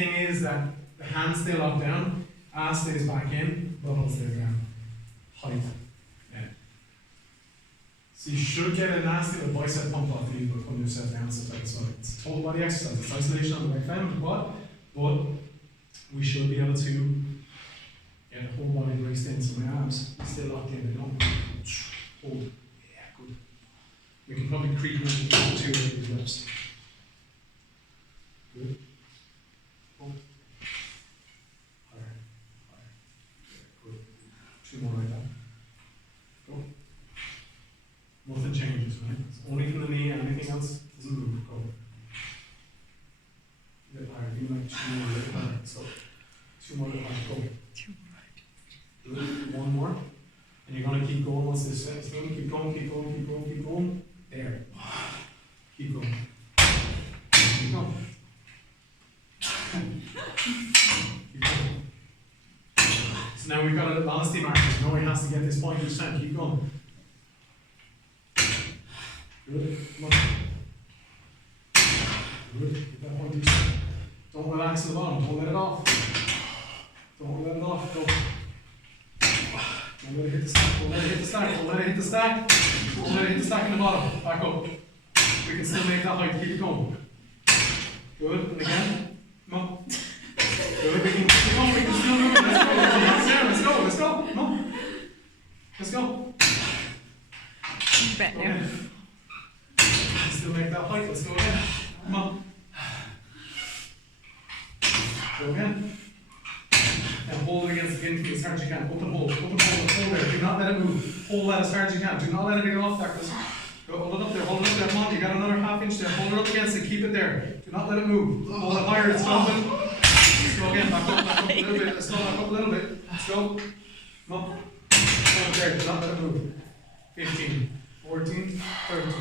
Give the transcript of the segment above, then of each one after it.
thing is that the hands stay locked down, ass stays back in, butthole stays down. Height. Yeah. So you should get a nasty little bicep pump off these by putting yourself down sometimes. So it's a total body exercise. It's isolation on the right side of the butt, but we should be able to get the whole body braced in. So my arms still locked in. They don't hold. Yeah, good. We can probably creep into 2 of these reps. Good. Hold. Higher. Higher. Good. 2 more like that. Go. Nothing changes, right? It's only from the knee, and anything else doesn't move. Go. A bit higher. Give me like 2 more, a little higher. So 2 more, little higher. Go. 2 more. Good. 1 more. And you're going to keep going once this sets in. Keep going, keep going, keep going, keep going. There. Keep going. Keep going. Keep going. So now we've got a little honesty marker. No one has to get this point each time. Keep going. Good. Come on. Good. Get that point each time. Don't relax in the bottom. Don't let it off. Don't let it off. Go. Don't let it hit the stack. Don't let it hit the stack. Don't let it hit the stack. Don't let it hit the stack in the bottom. Back up. We can still make that height. Keep it going. Good. And again. Come on. Good. We can keep going. We can still move it. Let's go. Let's go. Let's go. Come on. Let's go. Bet now. Still make that height. Let's go again. Come on. Go again. And hold it against the skin as hard as you can. Open hold. Open hold. Hold there. Do not let it move. Hold that as hard as you can. Do not let it get off that. Go, hold it up there. Hold it up there. Come on. You got another ½ inch there. Hold it up against it. Keep it there. Do not let it move. Hold it higher. It's open. Let's go again. Back up a little bit. Let's go back up a little bit. Let's go. Come on. Hold it there. Do not let it move. 15, 14, 13,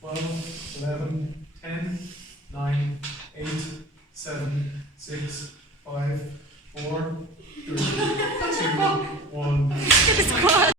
12, 11, 10, 9, 8, 7, 6, 5, 4,